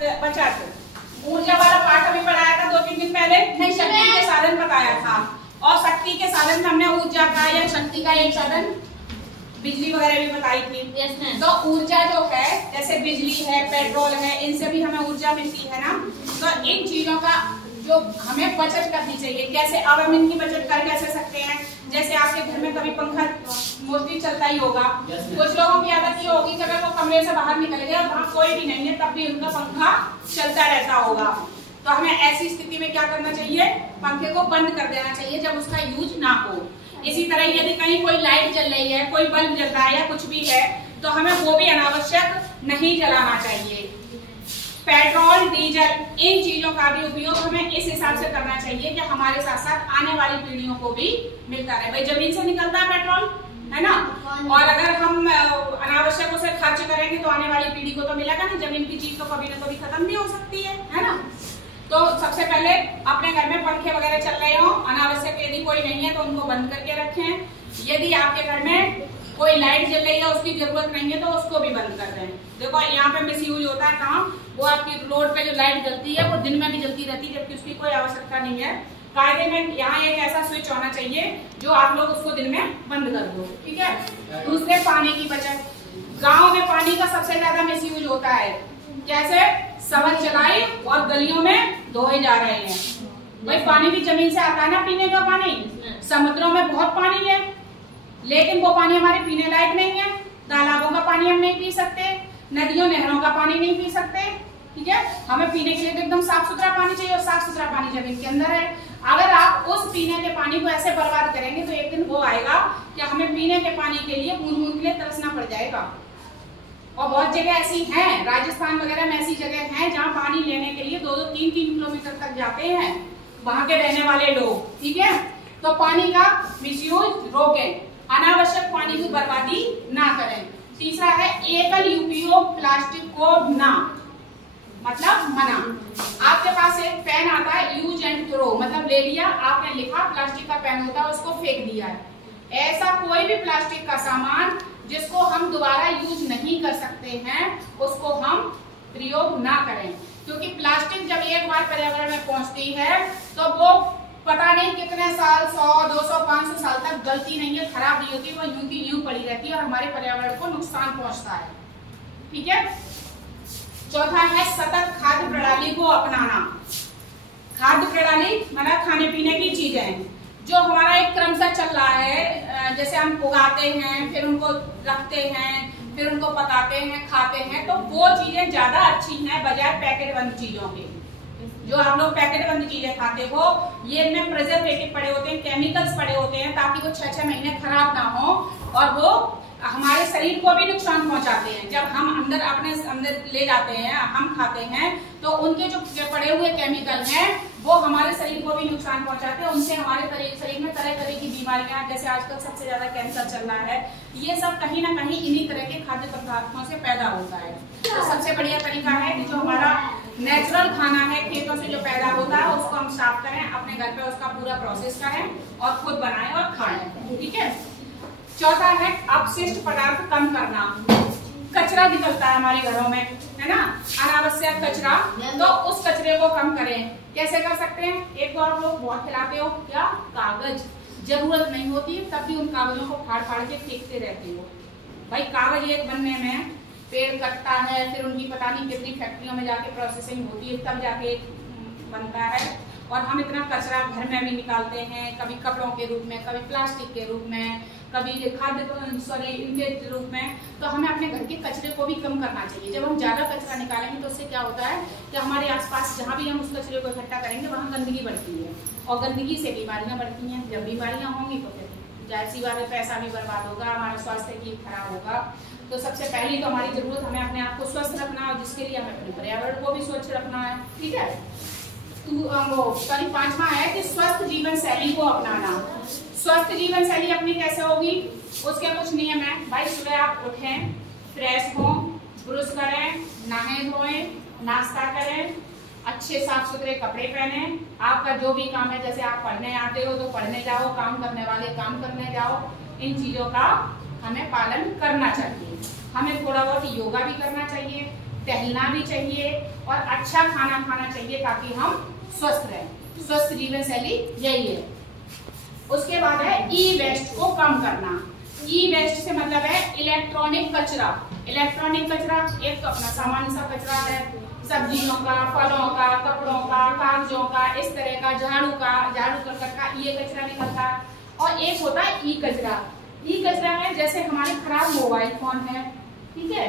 बचत, ऊर्जा वाला पाठ अभी पढ़ाया था 2-3 दिन पहले, नहीं शक्ति के साधन बताया था। और शक्ति के साधन में हमने ऊर्जा का या शक्ति का एक साधन बिजली वगैरह भी बताई थी। तो ऊर्जा जो है जैसे बिजली है, पेट्रोल है, इनसे भी हमें ऊर्जा मिलती है ना। तो इन चीजों का जो हमें बचत करनी चाहिए। कैसे? अब हम इनकी बचत कर कैसे सकते हैं? जैसे आपके घर में कभी पंखा मोस्टली चलता ही होगा, कुछ लोगों की आदत ये होगी कि अगर वो कमरे से बाहर निकल गए और वहाँ कोई भी नहीं है तब भी उनका पंखा चलता रहता होगा। तो हमें ऐसी स्थिति में क्या करना चाहिए? पंखे को बंद कर देना चाहिए जब उसका यूज ना हो। इसी तरह यदि कहीं कोई लाइट जल रही है, कोई बल्ब जल रहा है या कुछ भी है, तो हमें वो भी अनावश्यक नहीं जलाना चाहिए। पेट्रोल, डीजल इन चीजों का भी उपयोग हमें इस हिसाब से करना चाहिए कि हमारे साथ साथ आने वाली पीढ़ियों को भी मिलता रहे। भाई जमीन से निकलता है पेट्रोल, है ना, और अगर हम अनावश्यक उसे खर्च करेंगे तो आने वाली पीढ़ी को तो मिलेगा नहीं। जमीन की चीज तो कभी ना कभी खत्म भी हो सकती है ना। तो सबसे पहले अपने घर में पंखे वगैरह चल रहे हो, अनावश्यक यदि कोई नहीं है तो उनको बंद करके रखें। यदि आपके घर में कोई लाइट जल रही है, उसकी जरूरत नहीं है तो उसको भी बंद कर दें। देखो यहाँ पे मिस यूज होता है कहाँ? वो आपकी रोड पे जो लाइट जलती है वो दिन में भी जलती रहती है, जबकि उसकी कोई आवश्यकता नहीं है। कायदे में यहाँ एक ऐसा स्विच होना चाहिए जो आप लोग उसको दिन में बंद कर दो, ठीक है। दूसरे, पानी की बचत। गाँव में पानी का सबसे ज्यादा मिस यूज होता है। कैसे? सड़क चलाई और गलियों में धोए जा रहे हैं। भाई पानी भी जमीन से आता है ना, पीने का पानी। समुद्रों में बहुत पानी है, लेकिन वो पानी हमारे पीने लायक नहीं है। तालाबों का पानी हम नहीं पी सकते, नदियों नहरों का पानी नहीं पी सकते, ठीक है। हमें पीने के लिए तो एकदम साफ सुथरा पानी चाहिए, और साफ सुथरा पानी जमीन के अंदर है। अगर आप उस पीने के पानी को ऐसे बर्बाद करेंगे तो एक दिन वो आएगा कि हमें पीने के पानी के लिए बूंद बूंद के लिए तरसना पड़ जाएगा। और बहुत जगह ऐसी हैं, राजस्थान वगैरह में ऐसी जगह हैं जहाँ पानी लेने के लिए 2-2, 3-3 किलोमीटर तक जाते हैं वहां के रहने वाले लोग, ठीक है। तो पानी का मिसयूज रोकें, अनावश्यक पानी की बर्बादी ना करें। तीसरा है एकल उपयोग प्लास्टिक को ना, मतलब मना। आपके पास एक पेन आता है यूज एंड थ्रो, मतलब ले लिया आपने, लिखा, प्लास्टिक का पेन होता है उसको फेंक दिया है। ऐसा कोई भी प्लास्टिक का सामान जिसको हम दोबारा यूज नहीं कर सकते हैं उसको हम प्रयोग ना करें, क्योंकि प्लास्टिक जब एक बार पर्यावरण में पहुंचती है तो वो पता नहीं कितने साल, 100, 200, 500 साल तक गलती नहीं है, खराब नहीं होती, वो यूं की यूं पड़ी रहती है और हमारे पर्यावरण को नुकसान पहुंचता है, ठीक है। चौथा है सतत खाद्य प्रणाली को अपनाना। खाद्य प्रणाली मतलब खाने पीने की चीजें जो हमारा एक क्रम से चल रहा है, जैसे हम उगाते हैं, फिर उनको रखते हैं, फिर उनको पकाते हैं, खाते हैं, तो वो चीजें ज्यादा अच्छी हैं बजाय पैकेट बंद चीजों के। जो आप लोग पैकेट बंद चीजें खाते हो, ये इनमें प्रिजर्वेटिव पड़े होते हैं, केमिकल्स पड़े होते हैं, ताकि वो 6-6 महीने खराब ना हो और वो हमारे शरीर को भी नुकसान पहुंचाते हैं। जब हम अंदर अपने अंदर ले जाते हैं, हम खाते हैं, तो उनके जो पड़े हुए केमिकल हैं वो हमारे शरीर को भी नुकसान पहुंचाते हैं। उनसे हमारे शरीर में तरह तरह की बीमारियां, जैसे आजकल सबसे ज्यादा कैंसर चल रहा है, ये सब कहीं ना कहीं इन्हीं तरह के खाद्य पदार्थों से पैदा होता है। तो सबसे बढ़िया तरीका है कि जो हमारा नेचुरल खाना है, खेतों से जो पैदा होता है, उसको हम साफ करें, अपने घर पे उसका पूरा प्रोसेस करें और खुद बनाएं और खाएं, ठीक है। चौथा है अपशिष्ट पदार्थ कम करना। कचरा निकलता है हमारे घरों में, है ना, अनावश्यक कचरा, तो उस कचरे को कम करें। कैसे कर सकते हैं? एक तो आप लोग बहुत खिलाते हो क्या, कागज, जरूरत नहीं होती है तब भी उन कागजों को फाड़ फाड़ के फेंकते रहते हो। भाई कागज एक बनने में पेड़ कटता है, फिर उनकी पता नहीं कितनी फैक्ट्रियों में जाके प्रोसेसिंग होती है, तब जाके बनता है। और हम इतना कचरा घर में भी निकालते हैं, कभी कपड़ों के रूप में, कभी प्लास्टिक के रूप में, कभी खाद्य इनके रूप में। तो हमें अपने घर के कचरे को भी कम करना चाहिए। जब हम ज्यादा कचरा निकालेंगे तो उससे क्या होता है कि हमारे आसपास जहाँ भी हम उस कचरे को इकट्ठा करेंगे वहाँ गंदगी बढ़ती है, और गंदगी से बीमारियां बढ़ती हैं। जब बीमारियां होंगी तो फिर जाहिर सी बात है पैसा भी बर्बाद होगा, हमारा स्वास्थ्य भी खराब होगा। तो सबसे पहली तो हमारी जरूरत हमें अपने आप को स्वस्थ रखना है, और जिसके लिए हमें अपने पर्यावरण को भी स्वच्छ रखना है, ठीक है। पांचवा है कि स्वस्थ जीवन शैली को अपनाना। स्वस्थ जीवन शैली अपनी कैसे होगी, उसके कुछ नियम है। भाई सुबह आप उठें, फ्रेश हों, ब्रश करें, नहाएं धोएं, नाश्ता करें, अच्छे साफ सुथरे कपड़े पहने। आपका जो भी काम है, जैसे आप पढ़ने आते हो तो पढ़ने जाओ, काम करने वाले काम करने जाओ, इन चीजों का हमें पालन करना चाहिए। हमें थोड़ा बहुत योगा भी करना चाहिए, टहलना भी चाहिए और अच्छा खाना खाना चाहिए ताकि हम स्वस्थ रहें। स्वस्थ जीवन शैली यही है। उसके बाद है ई वेस्ट को कम करना। ई वेस्ट से मतलब है इलेक्ट्रॉनिक कचरा। इलेक्ट्रॉनिक कचरा एक अपना सामान्य सा कचरा है, सब्जियों का, फलों का, कपड़ों का, कागजों का, इस तरह का, झाड़ू करकट का ये कचरा निकलता है। और एक होता है ई कचरा। ई कचरा है जैसे हमारे खराब मोबाइल फोन है, ठीक है,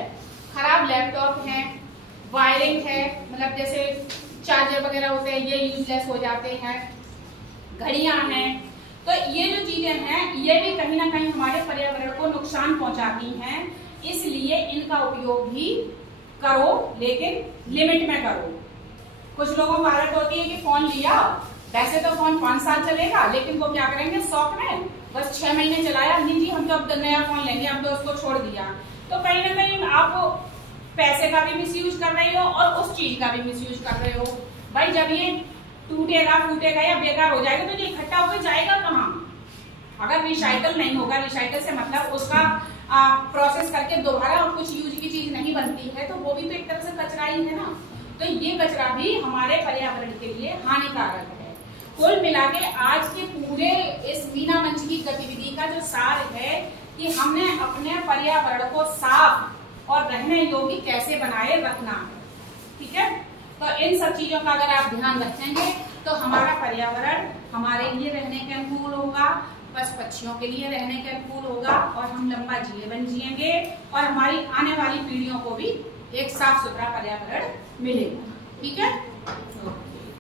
खराब लैपटॉप है, वायरिंग है, मतलब जैसे चार्जर वगैरह होते हैं ये यूजलेस हो जाते हैं, घड़ियां हैं। तो ये जो चीजें हैं ये भी कहीं ना कहीं हमारे पर्यावरण को नुकसान पहुंचाती हैं, इसलिए इनका उपयोग भी करो लेकिन लिमिट में करो। कुछ लोगों को आदत होती है कि फोन लिया, वैसे तो फोन 5 साल चलेगा लेकिन वो क्या करेंगे शौक में बस 6 महीने चलाया, नहीं जी हम तो अब नया फोन लेंगे, हम तो उसको छोड़ दिया। तो कहीं ना कहीं आप पैसे का भी मिसयूज कर रहे हो और उस चीज का भी मिसयूज कर रहे हो। भाई जब ये टूटेगा फूटेगा या बेकार हो जाएगा तो ये इकट्ठा होकर जाएगा कहाँ? अगर रिसाइकल नहीं होगा, रिसाइकल से मतलब उसका प्रोसेस करके दोबारा कुछ यूज की चीज नहीं बनती है तो वो भी तो एक तरह से कचरा ही है ना। तो ये कचरा भी हमारे पर्यावरण के लिए हानिकारक है। कुल मिला के आज के पूरे इस मीना मंच की गतिविधि का जो सार है कि हमने अपने पर्यावरण को साफ और रहने योग्य कैसे बनाए रखना है, ठीक है। तो इन सब चीजों का अगर आप ध्यान रखेंगे तो हमारा पर्यावरण हमारे लिए रहने के अनुकूल होगा, पशु पक्षियों के लिए रहने के अनुकूल होगा और हम लंबा जीवन जिएंगे और हमारी आने वाली पीढ़ियों को भी एक साफ सुथरा पर्यावरण मिलेगा, ठीक है।